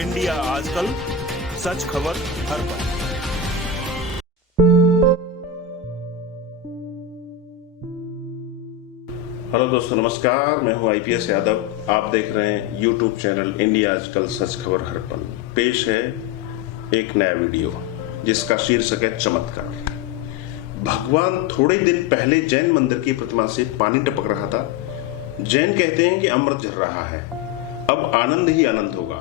India आजकल, सच खबर हर पल। हेलो दोस्तों, नमस्कार। मैं हूं आईपीएस यादव। आप देख रहे हैं यूट्यूब चैनल इंडिया आजकल, सच खबर हर पल। पेश है एक नया वीडियो जिसका शीर्षक है चमत्कार। भगवान थोड़े दिन पहले जैन मंदिर की प्रतिमा से पानी टपक रहा था। जैन कहते हैं कि अमृत झर रहा है, अब आनंद ही आनंद होगा।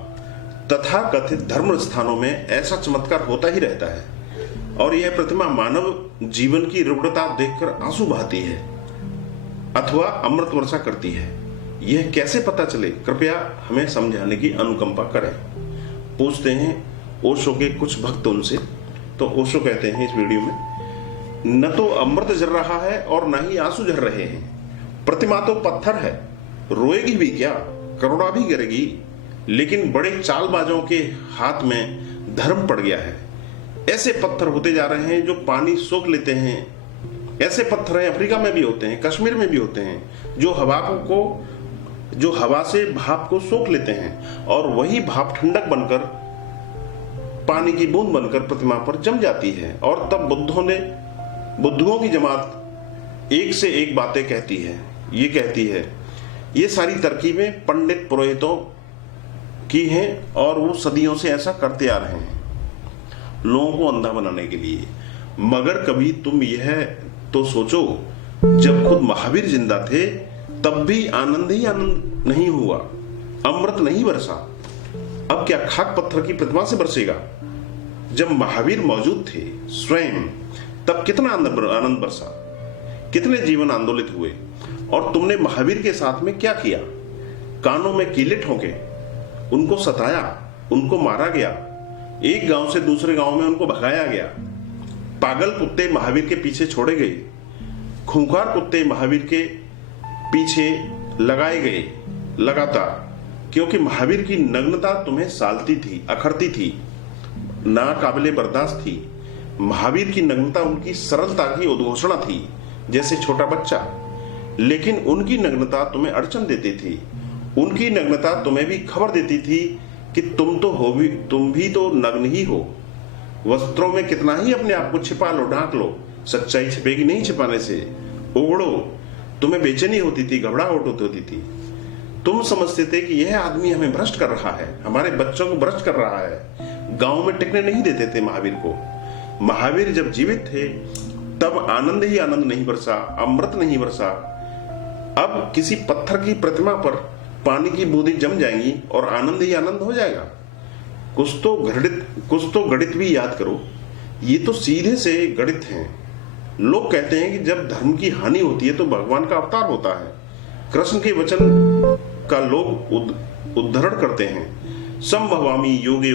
तथा कथित धर्म स्थानों में ऐसा चमत्कार होता ही रहता है और यह प्रतिमा मानव जीवन की रुग्णता देखकर आंसू बहाती है अथवा अमृत वर्षा करती है। यह कैसे पता चले, कृपया हमें समझाने की अनुकंपा करें। पूछते हैं ओशो के कुछ भक्त उनसे। तो ओशो कहते हैं इस वीडियो में, न तो अमृत झर रहा है और न ही आंसू झर रहे हैं। प्रतिमा तो पत्थर है, रोएगी भी क्या, करुणा भी करेगी, लेकिन बड़े चालबाजों के हाथ में धर्म पड़ गया है। ऐसे पत्थर होते जा रहे हैं जो पानी सोख लेते हैं। ऐसे पत्थर अफ्रीका में भी होते हैं, कश्मीर में भी होते हैं, जो हवा से भाप को सोख लेते हैं और वही भाप ठंडक बनकर पानी की बूंद बनकर प्रतिमा पर जम जाती है। और तब बुद्धुओं की जमात एक से एक बातें कहती है। ये सारी तरकीबें पंडित पुरोहितों की हैं और वो सदियों से ऐसा करते आ रहे हैं लोगों को अंधा बनाने के लिए। मगर कभी तुम यह तो सोचो, जब खुद महावीर जिंदा थे तब भी आनंद ही आनंद नहीं हुआ, अमृत नहीं बरसा। अब क्या खाक पत्थर की प्रतिमा से बरसेगा? जब महावीर मौजूद थे स्वयं, तब कितना आनंद बरसा, कितने जीवन आंदोलित हुए। और तुमने महावीर के साथ में क्या किया? कानों में कीले ठोके, उनको सताया, उनको मारा गया, एक गांव से दूसरे गांव में उनको भगाया गया। पागल कुत्ते महावीर के पीछे छोड़े गए, खूंखार कुत्ते महावीर के पीछे लगाए गए लगातार, क्योंकि महावीर की नग्नता तुम्हें सालती थी, अखरती थी, ना काबिले बर्दाश्त थी। महावीर की नग्नता उनकी सरलता की उद्घोषणा थी, जैसे छोटा बच्चा। लेकिन उनकी नग्नता तुम्हें अड़चन देती थी। उनकी नग्नता तुम्हें भी खबर देती थी कि तुम भी तो नग्न ही हो। वस्त्रों में कितना ही अपने आप को छिपा लो, ढांक लो, सच्चाई छिपेगी नहीं छिपाने से। उगड़ो, तुम्हें बेचैनी होती थी, घबराहट होती थी। तुम समझते थे कि यह आदमी हमें भ्रष्ट कर रहा है, हमारे बच्चों को भ्रष्ट कर रहा है। गांव में टिकने नहीं देते थे महावीर को। महावीर जब जीवित थे तब आनंद ही आनंद नहीं बरसा, अमृत नहीं बरसा। अब किसी पत्थर की प्रतिमा पर पानी की बूंदें जम जाएंगी और आनंद ही आनंद हो जाएगा। कुछ तो गणित भी याद करो। ये तो सीधे से गणित हैं। लोग कहते हैं कि जब धर्म की हानि होती है तो भगवान का अवतार होता है। कृष्ण के वचन का लोग उद्धरण करते हैं, संभवामी युगे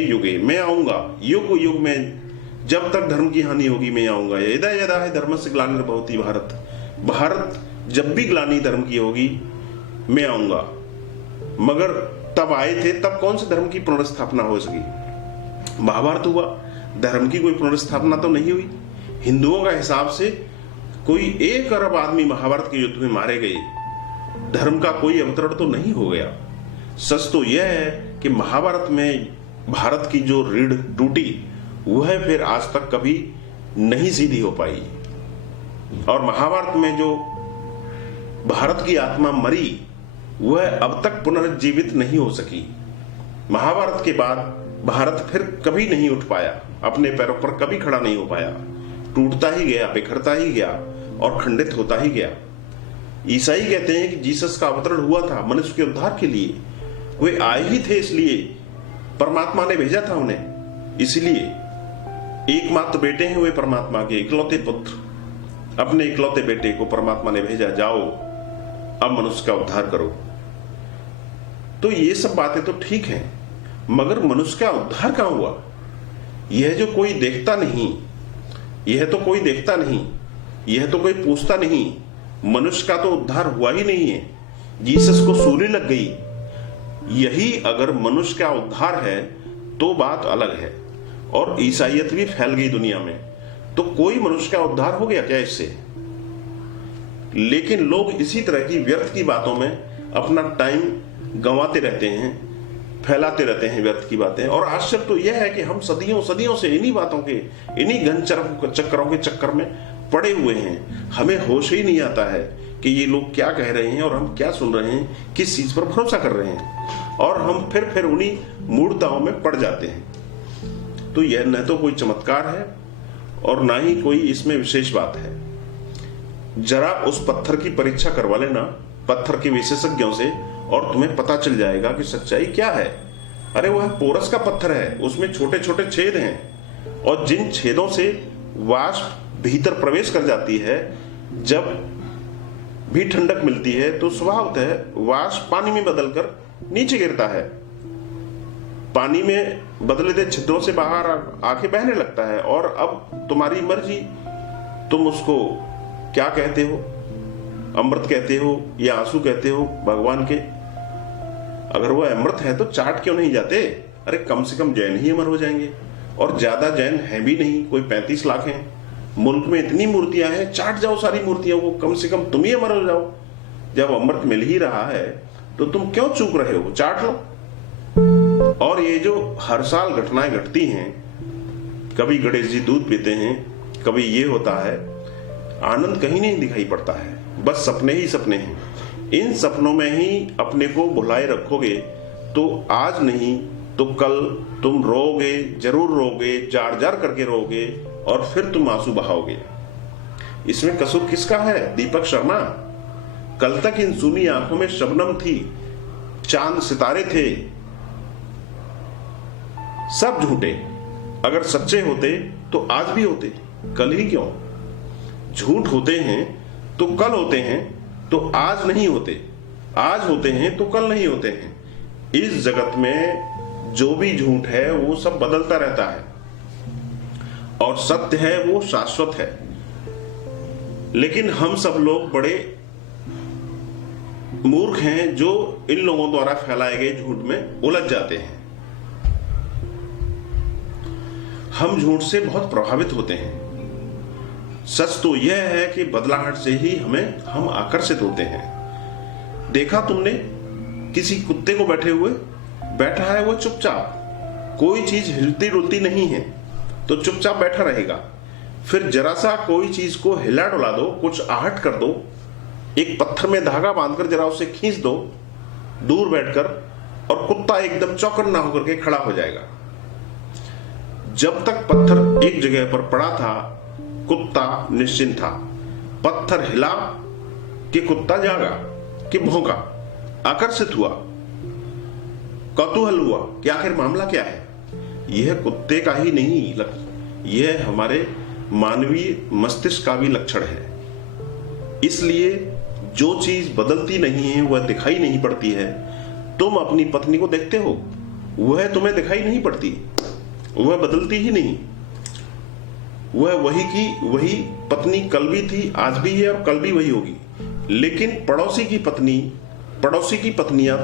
युगे, मैं आऊंगा युग युग में, जब तक धर्म की हानि होगी मैं आऊंगा। यदा यदा है धर्मस्य ग्लानिर्भवति भारत, जब भी ग्लानि धर्म की होगी मैं आऊंगा। मगर तब आए थे, तब कौन से धर्म की पुनर्स्थापना हो सकी? महाभारत हुआ, धर्म की कोई पुनर्स्थापना तो नहीं हुई। हिंदुओं का हिसाब से कोई 1 अरब आदमी महाभारत के युद्ध में मारे गए, धर्म का कोई अवतरण तो नहीं हो गया। सच तो यह है कि महाभारत में भारत की जो रीढ़ टूटी वह फिर आज तक कभी नहीं सीधी हो पाई। और महाभारत में जो भारत की आत्मा मरी वह अब तक पुनर्जीवित नहीं हो सकी। महाभारत के बाद भारत फिर कभी नहीं उठ पाया, अपने पैरों पर कभी खड़ा नहीं हो पाया, टूटता ही गया, बिखरता ही गया और खंडित होता ही गया। ईसाई कहते हैं कि जीसस का अवतरण हुआ था मनुष्य के उद्धार के लिए। वे आए ही थे इसलिए, परमात्मा ने भेजा था उन्हें। इसलिए एकमात्र बेटे हैं वे परमात्मा के, इकलौते पुत्र। अपने इकलौते बेटे को परमात्मा ने भेजा, जाओ अब मनुष्य का उद्धार करो। तो ये सब बातें तो ठीक हैं, मगर मनुष्य का उद्धार कहां हुआ? यह जो कोई देखता नहीं, यह तो कोई देखता नहीं, यह तो कोई पूछता नहीं। मनुष्य का तो उद्धार हुआ ही नहीं है। जीसस को सूली लग गई। यही अगर मनुष्य का उद्धार है तो बात अलग है और ईसाइयत भी फैल गई दुनिया में, तो कोई मनुष्य का उद्धार हो गया क्या इससे? लेकिन लोग इसी तरह की व्यर्थ की बातों में अपना टाइम गंवाते रहते हैं, फैलाते रहते हैं व्यर्थ की बातें। और आश्चर्य तो यह है कि हम सदियों सदियों से इन्हीं बातों के, इन्हीं घन चक्करों के चक्कर में पड़े हुए हैं। हमें होश ही नहीं आता है कि ये लोग क्या कह रहे हैं और हम क्या सुन रहे हैं, किस चीज पर भरोसा कर रहे हैं, और हम फिर उन्हीं मूर्ताओं में पड़ जाते हैं। तो यह न तो कोई चमत्कार है और ना ही कोई इसमें विशेष बात है। जरा उस पत्थर की परीक्षा करवा लेना पत्थर के विशेषज्ञों से और तुम्हें पता चल जाएगा कि सच्चाई क्या है। अरे वह पोरस का पत्थर है, उसमें छोटे छोटे छेद हैं, और जिन छेदों से वाष्प भीतर प्रवेश कर जाती है, जब भी ठंडक मिलती है तो स्वभावतः वाष्प पानी में बदलकर नीचे गिरता है। पानी में बदले हुए छिद्रों से बाहर आके बहने लगता है। और अब तुम्हारी मर्जी, तुम उसको क्या कहते हो, अमृत कहते हो या आंसू कहते हो भगवान के। अगर वो अमृत है तो चाट क्यों नहीं जाते? अरे कम से कम जैन ही अमर हो जाएंगे, और ज्यादा जैन है भी नहीं, कोई 35 लाख हैं। मुल्क में इतनी मूर्तियां हैं, चाट जाओ सारी मूर्तियों को, कम से कम तुम ही अमर हो जाओ। जब अमृत मिल ही रहा है तो तुम क्यों चूक रहे हो, चाट लो। और ये जो हर साल घटनाएं घटती हैं, कभी गणेश जी दूध पीते हैं, कभी ये होता है, आनंद कहीं नहीं दिखाई पड़ता है, बस सपने ही सपने हैं। इन सपनों में ही अपने को भुलाए रखोगे तो आज नहीं तो कल तुम रोगे, जरूर रोगे, जार जार करके रोगे, और फिर तुम आंसू बहाओगे। इसमें कसूर किसका है? दीपक शर्मा। कल तक इन सूनी आंखों में शबनम थी, चांद सितारे थे, सब झूठे। अगर सच्चे होते तो आज भी होते, कल ही क्यों? झूठ होते हैं तो कल होते हैं, तो आज नहीं होते, आज होते हैं तो कल नहीं होते हैं। इस जगत में जो भी झूठ है वो सब बदलता रहता है, और सत्य है वो शाश्वत है। लेकिन हम सब लोग बड़े मूर्ख हैं जो इन लोगों द्वारा फैलाए गए झूठ में उलझ जाते हैं। हम झूठ से बहुत प्रभावित होते हैं। सच तो यह है कि बदलाहट से ही हम आकर्षित होते हैं। देखा तुमने किसी कुत्ते को बैठा है वो चुपचाप, कोई चीज हिलती डुलती नहीं है तो चुपचाप बैठा रहेगा। फिर जरा सा कोई चीज को हिला डुला दो, कुछ आहट कर दो, एक पत्थर में धागा बांधकर जरा उसे खींच दो दूर बैठकर, और कुत्ता एकदम चौकन्ना होकर के खड़ा हो जाएगा। जब तक पत्थर एक जगह पर पड़ा था कुत्ता निश्चिंत था। पत्थर हिला कि कुत्ता जागा, कि भौंका, आकर्षित हुआ, कौतूहल हुआ कि आखिर मामला क्या है। यह कुत्ते का ही नहीं, यह हमारे मानवीय मस्तिष्क का भी लक्षण है। इसलिए जो चीज बदलती नहीं है वह दिखाई नहीं पड़ती है। तुम अपनी पत्नी को देखते हो, वह तुम्हें दिखाई नहीं पड़ती, वह बदलती ही नहीं। वह वही की वही पत्नी कल भी थी, आज भी है और कल भी वही होगी। लेकिन पड़ोसी की पत्नियां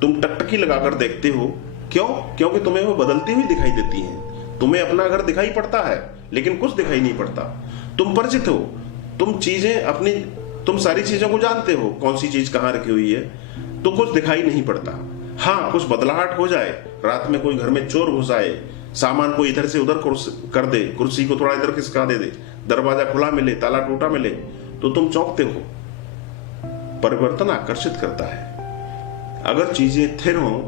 तुम टकटकी लगाकर देखते हो। क्यों? क्योंकि तुम्हें वो बदलती हुई दिखाई देती हैं। तुम्हें अपना घर दिखाई पड़ता है लेकिन कुछ दिखाई नहीं पड़ता। तुम परिचित हो, तुम सारी चीजों को जानते हो, कौन सी चीज कहां रखी हुई है, तो कुछ दिखाई नहीं पड़ता। हाँ, कुछ बदलाहट हो जाए, रात में कोई घर में चोर घुस आए, सामान को इधर से उधर कर दे, कुर्सी को थोड़ा इधर खिसका दे, दरवाजा खुला मिले, ताला टूटा मिले, तो तुम चौंकते हो। परिवर्तन आकर्षित करता है। अगर चीजें स्थिर हो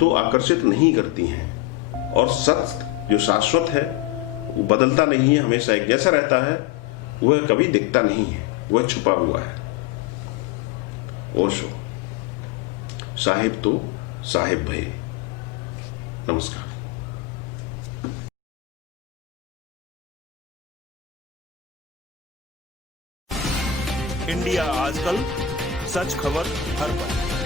तो आकर्षित नहीं करती हैं। और सत्य जो शाश्वत है वो बदलता नहीं है, हमेशा एक जैसा रहता है, वह कभी दिखता नहीं है, वह छुपा हुआ है। ओशो। साहिब तो साहिब भये। नमस्कार। इंडिया आजकल, सच खबर हर पल।